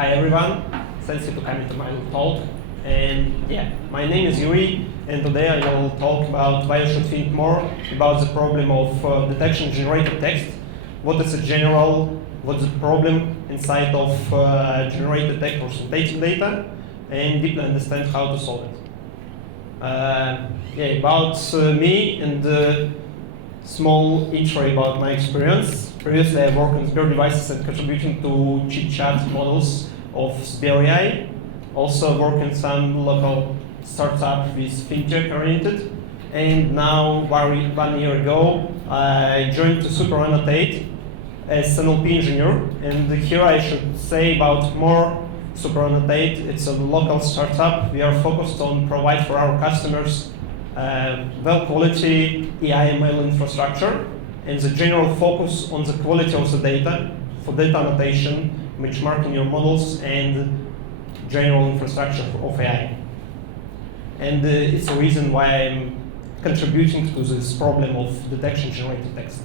Hi everyone, thank you to coming to my talk. And yeah, my name is Yurii, and today I will talk about why you should think more about the problem of detection generated text. What is a general, what's the problem inside of generated text or synthetic data, and deeply understand how to solve it. About me and small intro about my experience. Previously, I worked on Sber devices and contributing to chit-chat models of Sber AI. Also worked in some local startup with fintech-oriented. And now, 1 year ago, I joined to SuperAnnotate as an NLP engineer. And here I should say about more SuperAnnotate. It's a local startup. We are focused on provide for our customers well-quality AI/ML infrastructure, and the general focus on the quality of the data for data annotation, benchmarking your models, and general infrastructure of AI. And it's a reason why I'm contributing to this problem of detection generated text.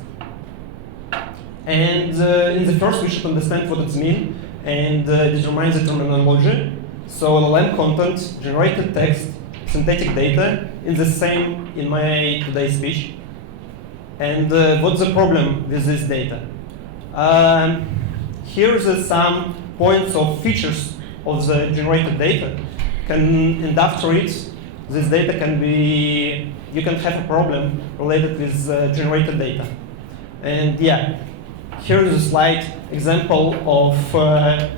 And in the first, we should understand what it means and determine the terminology. So LLM content, generated text, synthetic data is the same in my today's speech. And what's the problem with this data? Here's some points of features of the generated data. And after it, this data can be, you can have a problem related with generated data. And yeah, here is a slide example of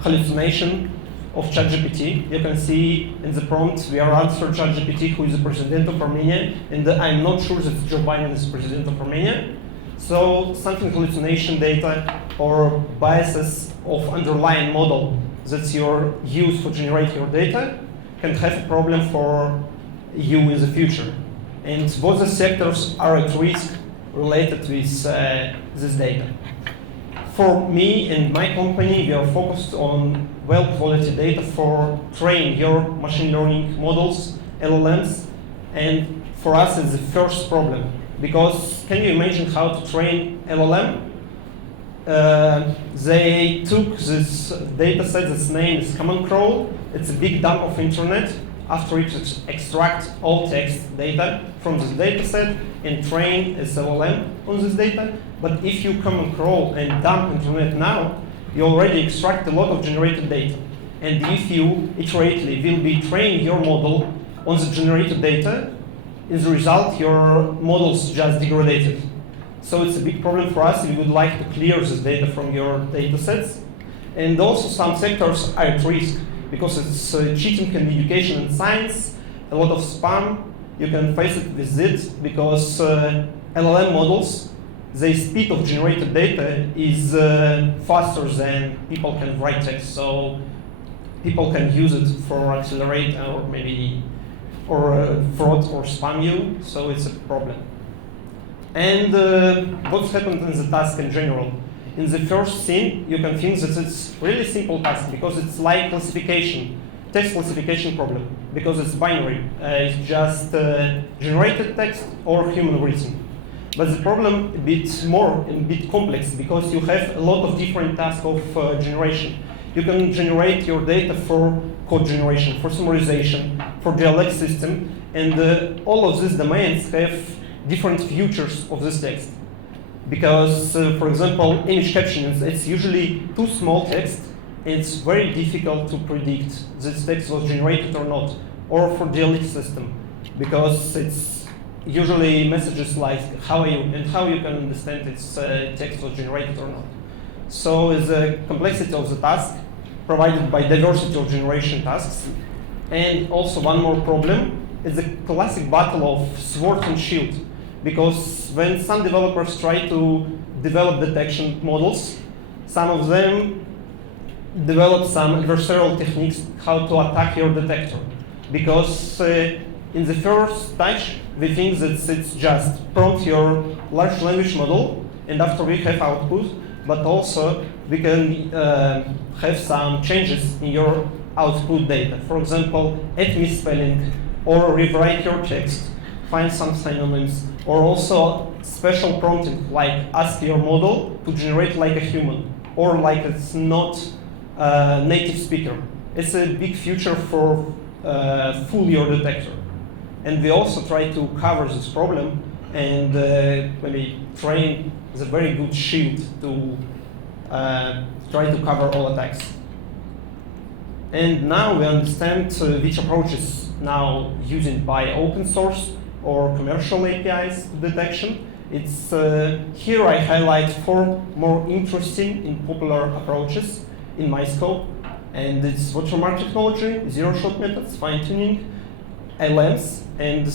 hallucination of ChatGPT. You can see in the prompt we are answering ChatGPT who is the president of Armenia, and I'm not sure that Joe Biden is president of Armenia. So something hallucination data or biases of underlying model that you use to generate your data can have a problem for you in the future. And what the sectors are at risk related with this data. For me and my company, we are focused on well-quality data for train your machine learning models, LLMs, and for us it's the first problem. Because can you imagine how to train LLM? They took this data set, its name is Common Crawl. It's a big dump of internet. After it extract all text data from this data set and train a LLM on this data. But if you Common Crawl and dump internet now, you already extract a lot of generated data. And if you iteratively will be training your model on the generated data, as a result, your models just degraded. So it's a big problem for us. We would like to clear this data from your data sets. And also some sectors are at risk because it's cheating in education and science, a lot of spam. You can face it with it because LLM models, the speed of generated data is faster than people can write text. So people can use it for accelerate or maybe fraud or spam you. So it's a problem. And what's happened in the task in general? In the first scene, you can think that it's really simple task because it's like classification, text classification problem, because it's binary. It's just generated text or human written. But the problem a bit more and a bit complex because you have a lot of different tasks of generation. You can generate your data for code generation, for summarization, for dialect system, and all of these domains have different features of this text. Because, for example, image captions, it's usually too small text, and it's very difficult to predict this text was generated or not, or for dialect system, because it's usually messages like how you can understand its text was generated or not. So is the complexity of the task provided by diversity of generation tasks. And also one more problem is the classic battle of sword and shield. Because when some developers try to develop detection models, some of them develop some adversarial techniques how to attack your detector. Because in the first touch, we think that it's just prompt your large language model, and after we have output, but also we can have some changes in your output data. For example, add misspelling, or rewrite your text, find some synonyms, or also special prompting, like ask your model to generate like a human, or like it's not native speaker. It's a big future for full your detector. And we also try to cover this problem, and when we train the very good shield to try to cover all attacks. And now we understand which approaches now using by open source or commercial APIs detection. It's here I highlight 4 more interesting and popular approaches in my scope, and it's watermark technology, zero-shot methods, fine-tuning, LLMs, and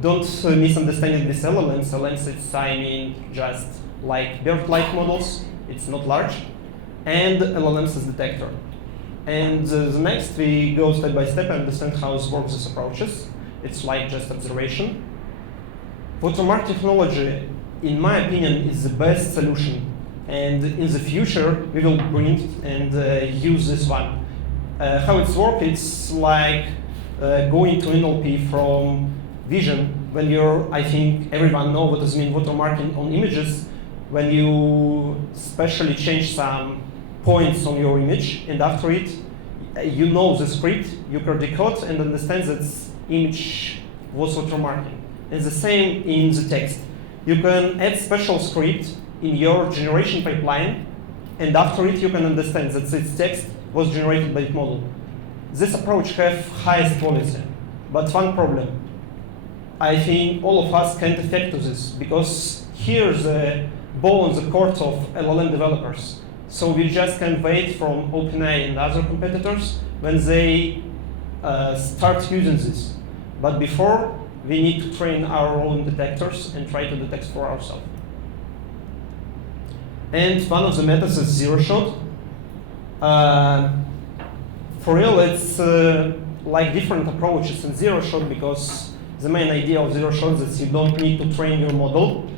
don't misunderstand it with LLMs. LLMs, it's, I mean, just like BERT-like models. It's not large, and LLMs as detector. And the next, we go step by step and understand how this works, these approaches. It's like just observation. Watermark technology, in my opinion, is the best solution. And in the future, we will bring it and use this one. How it's work, it's like going to NLP from vision. When you're, I think everyone knows what does mean watermarking on images. When you specially change some points on your image, and after it, you know the script, you can decode and understand that image was watermarking. And the same in the text. You can add special script in your generation pipeline, and after it you can understand that this text was generated by the model. This approach has highest quality, but one problem. I think all of us can't affect to this, because here's the ball on the court of LLM developers. So we just can wait from OpenAI and other competitors when they start using this. But before, we need to train our own detectors and try to detect for ourselves. And one of the methods is zero-shot. For real, it's like different approaches in zero-shot, because the main idea of zero-shot is that you don't need to train your model.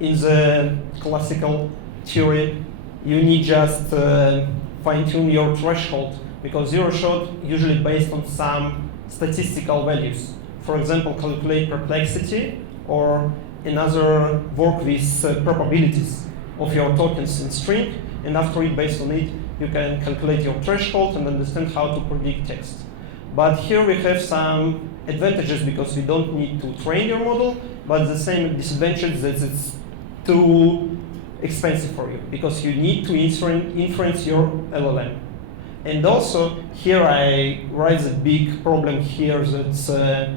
In the classical theory, you need just fine-tune your threshold, because zero-shot usually based on some statistical values. For example, calculate perplexity, or another work with probabilities of your tokens in string, and after it, based on it, you can calculate your threshold and understand how to predict text. But here we have some advantages, because we don't need to train your model, but the same disadvantage that it's too expensive for you, because you need to inference your LLM. And also, here I raise a big problem here, that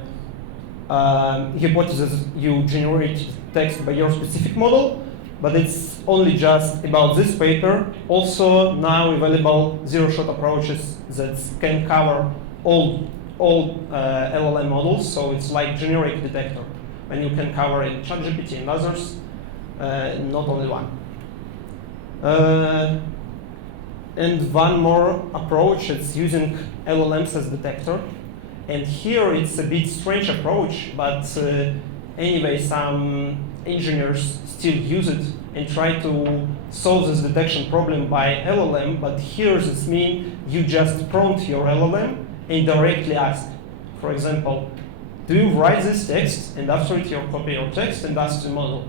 hypothesis you generate text by your specific model, but it's only just about this paper. Also now available zero-shot approaches that can cover all LLM models, so it's like generic detector, and you can cover in ChatGPT and others, not only one. And one more approach, it's using LLMs as detector. And here it's a bit strange approach, but anyway, some engineers still use it and try to solve this detection problem by LLM. But here this means you just prompt your LLM and directly ask, for example, do you write this text? And after it, you copy your text and ask the model.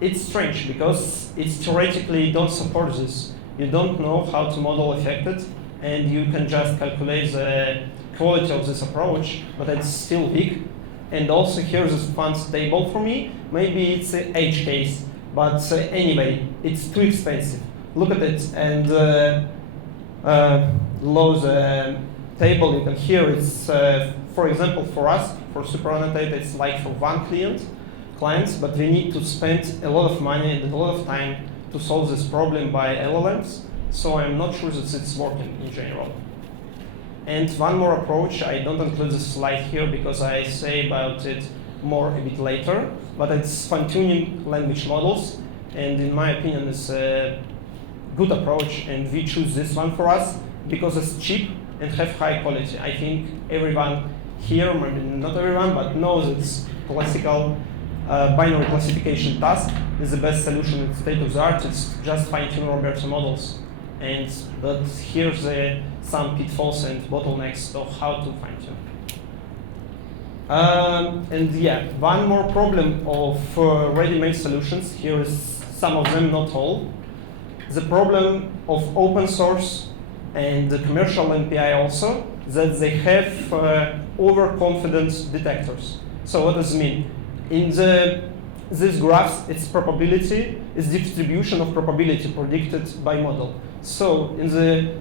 It's strange, because it's theoretically don't support this. You don't know how to model affected, and you can just calculate the quality of this approach, but it's still weak. And also here's this funds table for me. Maybe it's an edge case, but anyway, it's too expensive. Look at it, and below the table you can hear it's, for example, for us, for SuperAnnotate, it's like for one clients, but we need to spend a lot of money and a lot of time to solve this problem by LLMs, so I'm not sure that it's working in general. And one more approach, I don't include this slide here because I say about it more a bit later, but it's fine-tuning language models, and in my opinion it's a good approach, and we choose this one for us because it's cheap and have high quality. I think everyone here, maybe not everyone, but knows it's classical binary classification task is the best solution in state of the art. It's just fine-tune Roberto models. But here's some pitfalls and bottlenecks of how to fine-tune. And yeah, one more problem of ready-made solutions. Here is some of them, not all. The problem of open source and the commercial MPI also, that they have overconfident detectors. So what does it mean? In these graphs, its probability is distribution of probability predicted by model. So in the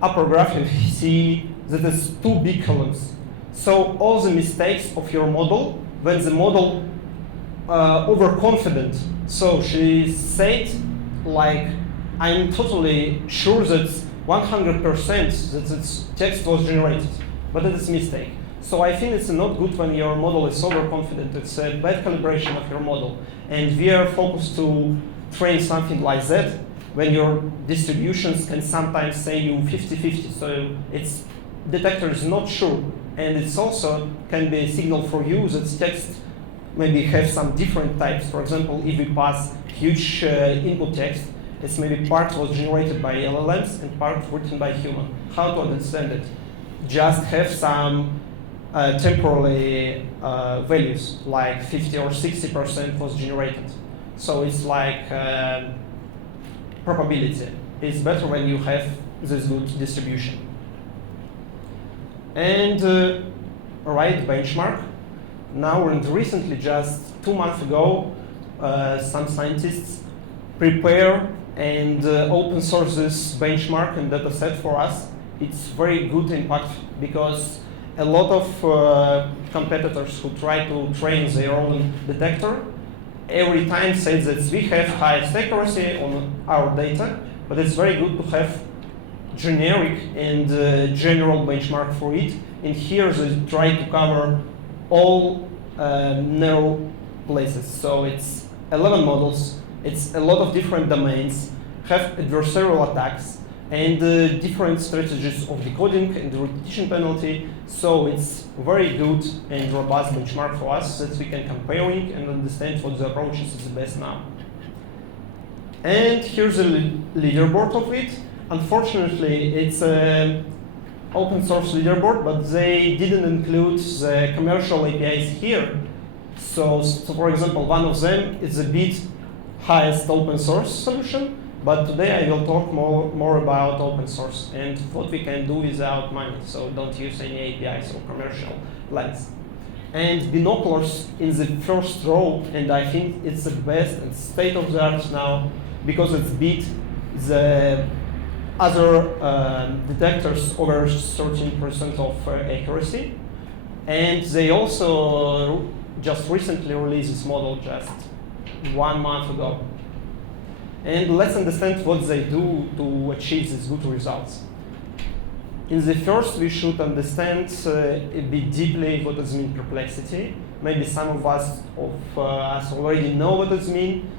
upper graph, you see that there's two big columns. So all the mistakes of your model, when the model overconfident, so she said, like, I'm totally sure that 100% that this text was generated, but it is a mistake. So I think it's not good when your model is overconfident. It's a bad calibration of your model. And we are focused to train something like that, when your distributions can sometimes say you 50-50. So its detector is not sure. And it's also can be a signal for you that text maybe have some different types. For example, if we pass huge input text, it's maybe part was generated by LLMs and part written by human. How to understand it? Just have some temporary values, like 50 or 60% was generated. So it's like probability. It's better when you have this good distribution. And right benchmark. Now, and recently, just 2 months ago, some scientists prepare and open source this benchmark and data set for us. It's very good impact because a lot of competitors who try to train their own detector every time say that we have highest accuracy on our data, but it's very good to have generic and general benchmark for it. And here they try to cover all narrow places. So it's 11 models, it's a lot of different domains, have adversarial attacks, and different strategies of decoding and repetition penalty. So it's very good and robust benchmark for us that we can compare it and understand what the approaches is the best now. And here's a leaderboard of it. Unfortunately, it's an open source leaderboard, but they didn't include the commercial APIs here. So for example, one of them is a bit highest open source solution, but today I will talk more about open source and what we can do without money. So don't use any APIs or commercial lens. And binoculars in the first row, and I think it's the best and state of the art now because it's beat the other detectors over 13% of accuracy. And they also just recently released this model just 1 month ago. And let's understand what they do to achieve these good results. In the first, we should understand a bit deeply what does mean perplexity. Maybe some of us already know what does mean,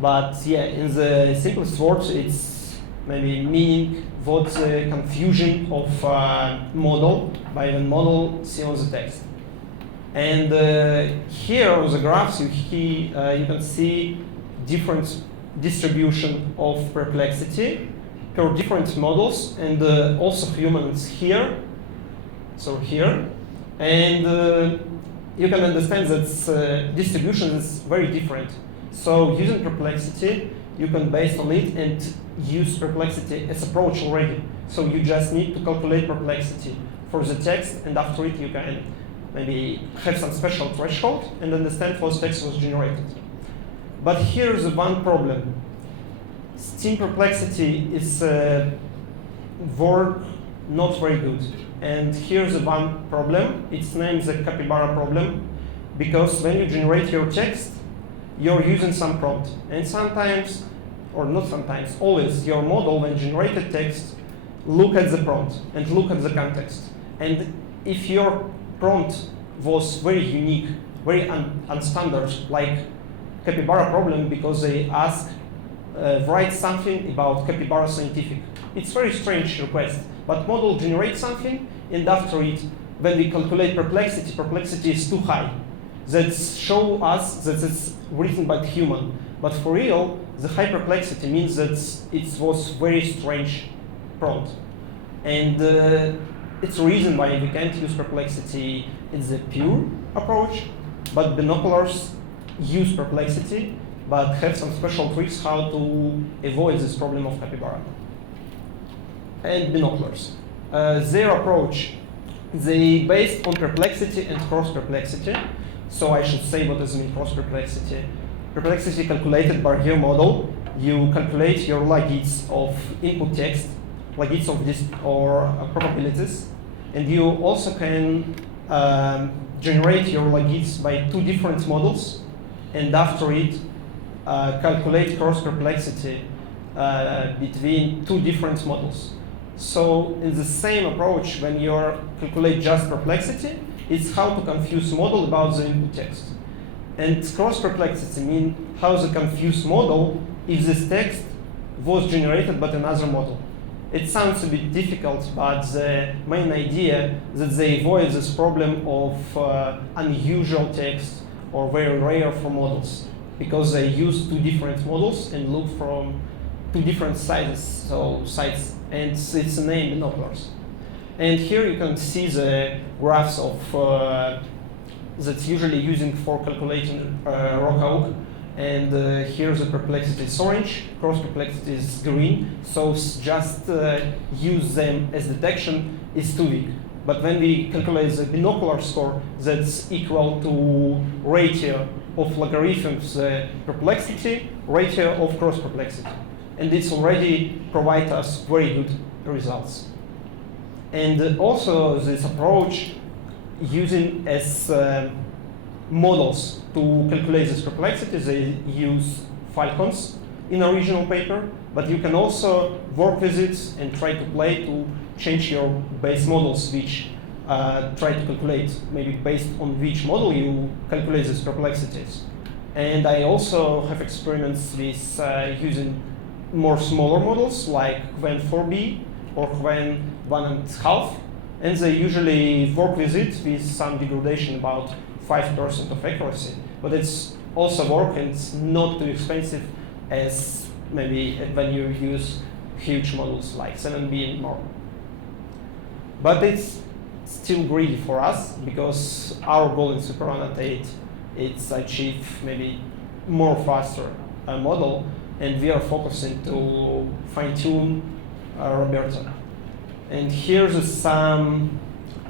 but yeah, in the simplest words, it's maybe meaning what the confusion of model by the model see on the text. And here on the graphs, you can see different distribution of perplexity per different models, and also humans here. So here, and you can understand that distribution is very different. So using perplexity, you can base on it and use perplexity as approach already. So you just need to calculate perplexity for the text, and after it you can maybe have some special threshold and understand what text was generated. But here's one problem. Steam perplexity is work not very good. And here's one problem. It's named the capybara problem, because when you generate your text, you're using some prompt. And sometimes, or not sometimes, always, your model, when generated text, look at the prompt and look at the context. And if your prompt was very unique, very unstandard, like capybara problem, because they ask, write something about capybara scientific. It's very strange request, but model generates something, and after it, when we calculate perplexity, perplexity is too high. That show us that it's written by human. But for real, the high perplexity means that it was very strange prompt. And it's a reason why we can't use perplexity in the pure approach, but binoculars use perplexity, but have some special tricks how to avoid this problem of capybara. and binoculars. Their approach, they based on perplexity and cross-perplexity. So I should say what does mean cross-perplexity. Perplexity calculated by your model. You calculate your logits of input text, logits of this or probabilities, and you also can generate your logits by two different models, and after it calculate cross-perplexity between two different models. So in the same approach, when you calculate just perplexity, it's how to confuse model about the input text. And cross-perplexity means how the confused model if this text was generated by another model. It sounds a bit difficult, but the main idea that they avoid this problem of unusual text or very rare for models, because they use two different models and look from two different sizes, so sites, and it's named binoculars. And here you can see the graphs of that's usually using for calculating rock oak. And here the perplexity is orange, cross perplexity is green. So just use them as detection is too weak. But when we calculate the binocular score, that's equal to ratio of logarithms perplexity, ratio of cross perplexity. And it's already provide us very good results. And also this approach using as models to calculate this perplexity, they use falcons in original paper, but you can also work with it and try to play to change your base models, which try to calculate maybe based on which model you calculate these perplexities. And I also have experiments with using more smaller models like Qwen 4b or Qwen 1.5, and they usually work with it with some degradation about 5% of accuracy, but it's also work and it's not too expensive as maybe when you use huge models like 7b and more. But it's still greedy for us because our goal in SuperAnnotate is achieve maybe more faster model, and we are focusing to fine-tune Roberta. And here's some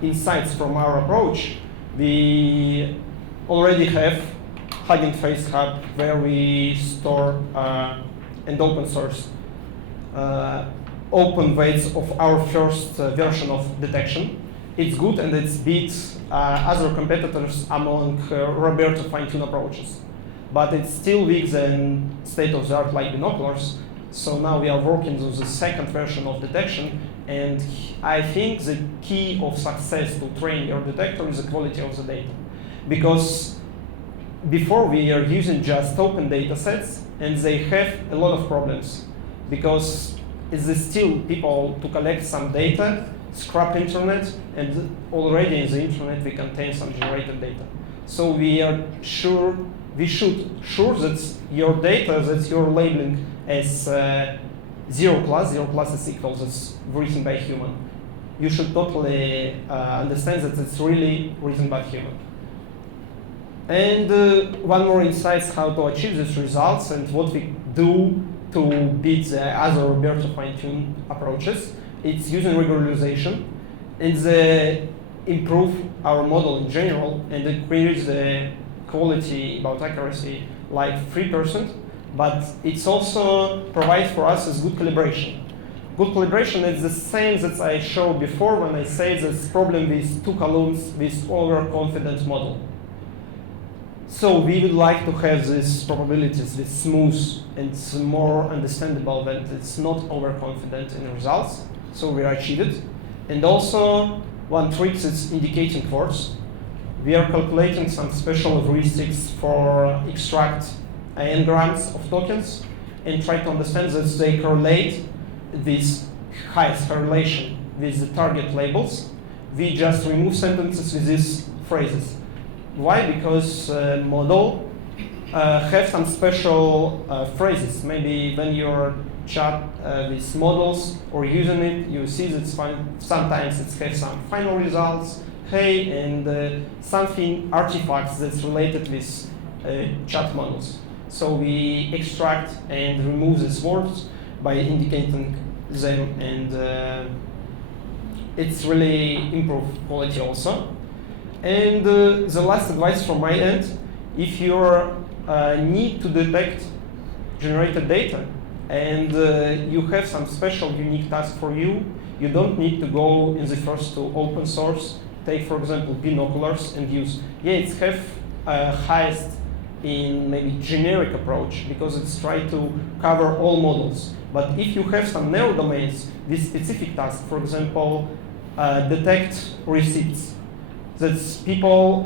insights from our approach. We already have Hugging Face Hub where we store and open source open weights of our first version of detection. It's good and it beats other competitors among Roberta fine-tune approaches. But it's still weak than state-of-the-art like binoculars. So now we are working on the second version of detection, and I think the key of success to train your detector is the quality of the data. Because before we are using just open data sets, and they have a lot of problems. Because it's still people to collect some data, scrap internet, and already in the internet we contain some generated data. So we are sure, we should sure that your data that you're labeling as zero class is equal, that's written by human. You should totally understand that it's really written by human. And one more insight how to achieve these results and what we do to beat the other Roberta fine-tune approaches. It's using regularization and improve our model in general and increase the quality about accuracy like 3%, but it's also provides for us as good calibration. Good calibration is the same that I showed before when I say this problem with two columns with overconfident model. So we would like to have these probabilities with smooth and more understandable that it's not overconfident in the results. So we achieved it. And also one trick is indicating words. We are calculating some special heuristics for extract n-grams of tokens and try to understand that they correlate this highest correlation with the target labels. We just remove sentences with these phrases. Why? Because model have some special phrases. Maybe when you're chat with models or using it, you see that sometimes it has some final results, hey, and something artifacts that's related with chat models. So we extract and remove these words by indicating them, and it's really improved quality also. And the last advice from my end, if you need to detect generated data and you have some special unique task for you, you don't need to go in the first to open source. Take, for example, binoculars and use. Yeah, it's have highest in maybe generic approach because it's try to cover all models. But if you have some narrow domains, this specific task, for example, detect receipts. That's people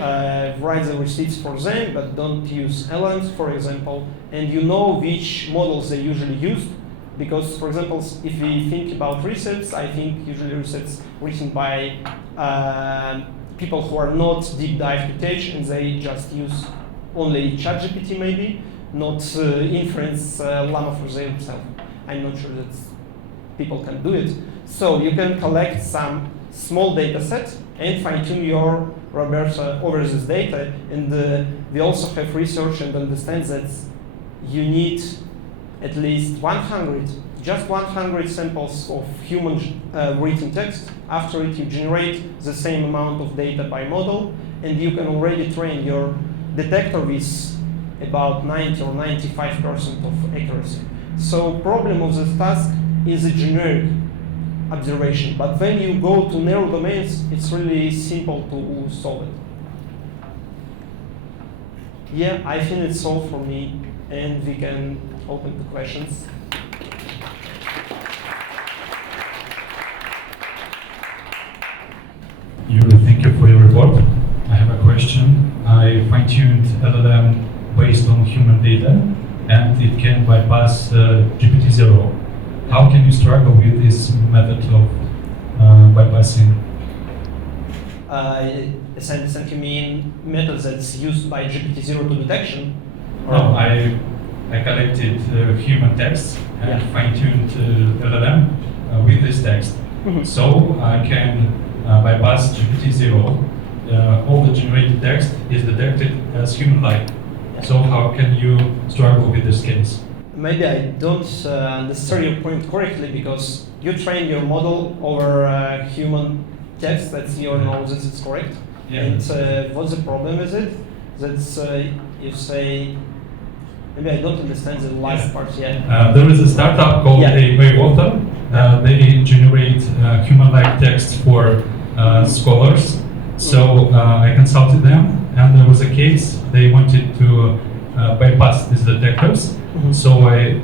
write the receipts for them, but don't use LLMs, for example, and you know which models they usually use. Because, for example, if we think about receipts, I think usually receipts written by people who are not deep dive to teach, and they just use only ChatGPT maybe, not inference Llama for themselves. I'm not sure that people can do it. So you can collect some small data set and fine-tune your Roberts over this data. And we also have research and understand that you need at least 100, just 100 samples of human written text. After it, you generate the same amount of data by model, and you can already train your detector with about 90 or 95% of accuracy. So problem of this task is a generic observation, but when you go to narrow domains, it's really simple to solve it. Yeah, I think it's all for me, and we can open to questions. Yurii, thank you for your report. I have a question. I fine-tuned LLM based on human data, and it can bypass GPT-0. How can you struggle with this method of bypassing? Essentially, you mean methods that's used by GPT-0 to detection? No, I collected human text and fine-tuned LLM with this text. Mm-hmm. So I can bypass GPT-0. All the generated text is detected as human-like. Yeah. So how can you struggle with this case? Maybe I don't understand your point correctly, because you train your model over human text. That's your knowledge that it's correct. Yeah. And what's the problem with it? That's you say. Maybe I don't understand the last part yet. There is a startup called Water. They generate human-like text for scholars. So I consulted them, and there was a case they wanted to bypass these detectors. Mm-hmm. So I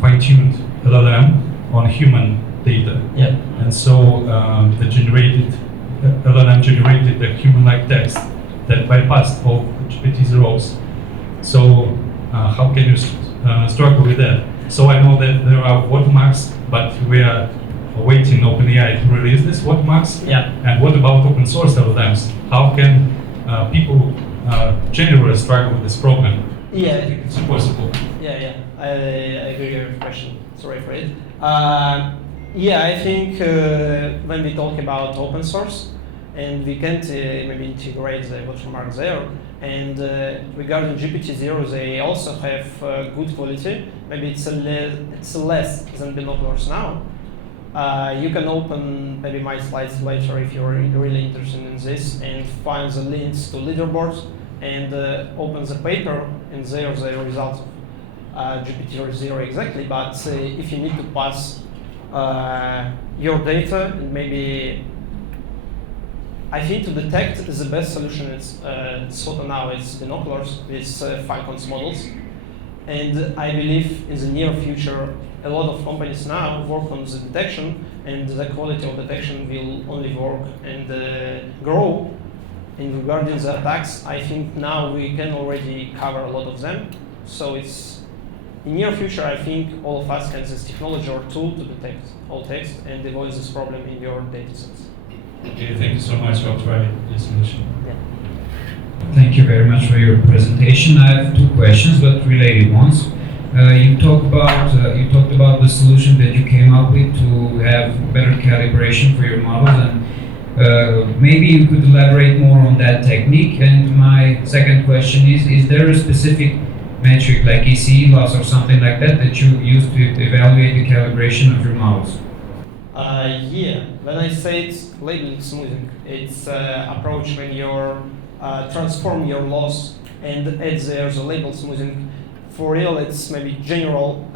fine-tuned LLM on human data. Yeah. And so the LLM generated the human-like text that bypassed all the GPT-0s. So how can you struggle with that? So I know that there are watermarks, but we are waiting OpenAI to release this watermarks. Yeah. And what about open source LLMs? How can people generally struggle with this problem? Yeah, I think it's impossible. Yeah, I agree with your question. Sorry for it. Yeah, I think when we talk about open source, and we can't maybe integrate the watermark there. And regarding GPT-0, they also have good quality. Maybe it's less than binoculars now. You can open maybe my slides later if you're really interested in this, and find the links to leaderboards, and open the paper, and there's the result of GPT-0 exactly. But if you need to pass your data, and maybe I think to detect is the best solution. It's sort of now it's binoculars with Falcon's models, and I believe in the near future a lot of companies now work on the detection, and the quality of detection will only work and grow. And regarding the attacks, I think now we can already cover a lot of them. So it's in near future, I think all of us have this technology or tool to detect all text and avoid this problem in your data sets. Okay, thank you so much. I'll try this solution. Yeah. Thank you very much for your presentation. I have two questions, but related ones. You talked about the solution that you came up with to have better calibration for your models, and maybe you could elaborate more on that technique. And my second question is there a specific metric like ECE loss or something like that that you use to evaluate the calibration of your models? Yeah, when I say it's labeling smoothing, it's approach when you're transform your loss and add there the label smoothing. For real, it's maybe general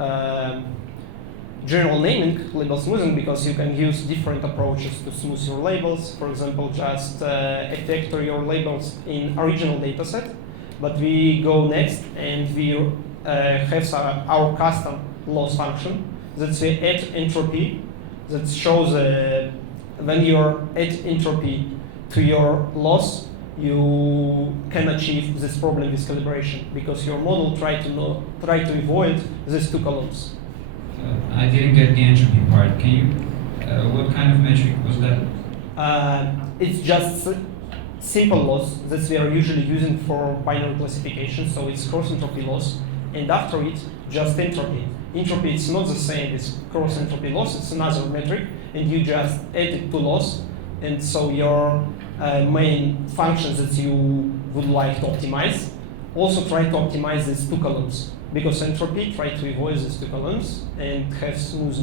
naming label smoothing, because you can use different approaches to smooth your labels. For example, just refactor your labels in original dataset. But we go next and we have our custom loss function that we add entropy that shows when you add entropy to your loss, you can achieve this problem with calibration, because your model try to avoid these two columns. I didn't get the entropy part. Can you? What kind of metric was that? It's just simple loss that we are usually using for binary classification, so it's cross entropy loss, and after it, just entropy. Entropy is not the same as cross entropy loss, it's another metric, and you just add it to loss, and so your main functions that you would like to optimize also try to optimize these two columns, because entropy try to avoid these two columns and have smooth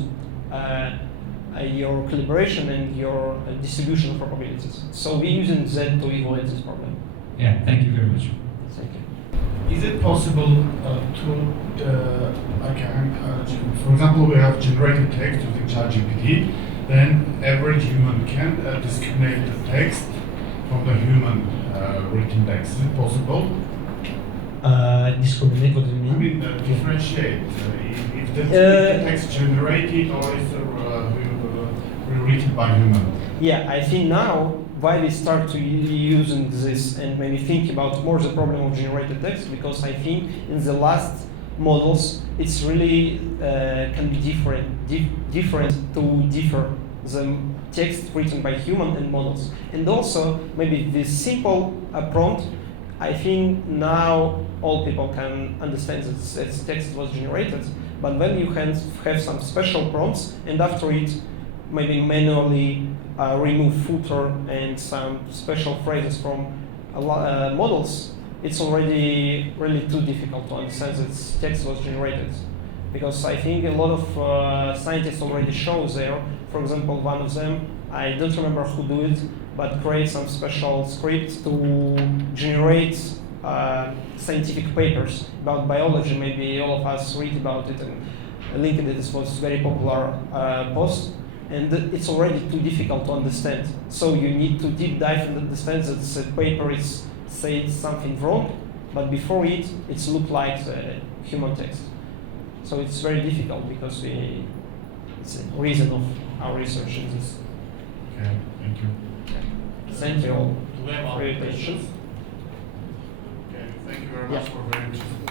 your calibration and your distribution of probabilities. So we're using that to avoid this problem. Yeah, thank you very much. Thank you. Is it possible for example, we have generated text using ChatGPT, then every human can discriminate the text from the human written text. Is it possible? Discriminate, what do you mean? I mean, differentiate if the text generated or is written by human. Yeah, I think now why we start to using this and maybe think about more the problem of generated text, because I think in the last models it's really can be different to differ the text written by human and models. And also maybe this simple prompt, I think now all people can understand that text was generated, but when you have some special prompts and after it maybe manually remove footer and some special phrases from models, it's already really too difficult to understand that text was generated. Because I think a lot of scientists already show there, for example, one of them, I don't remember who do it, but create some special script to generate scientific papers about biology. Maybe all of us read about it, and LinkedIn was very popular post. And it's already too difficult to understand. So you need to deep dive and understand that the paper is saying something wrong, but before it's looked like the human text. So it's very difficult because it's a reason of our research in this. Okay, thank you. Thank you all Do we have for your attention. Okay, thank you very much for very interesting.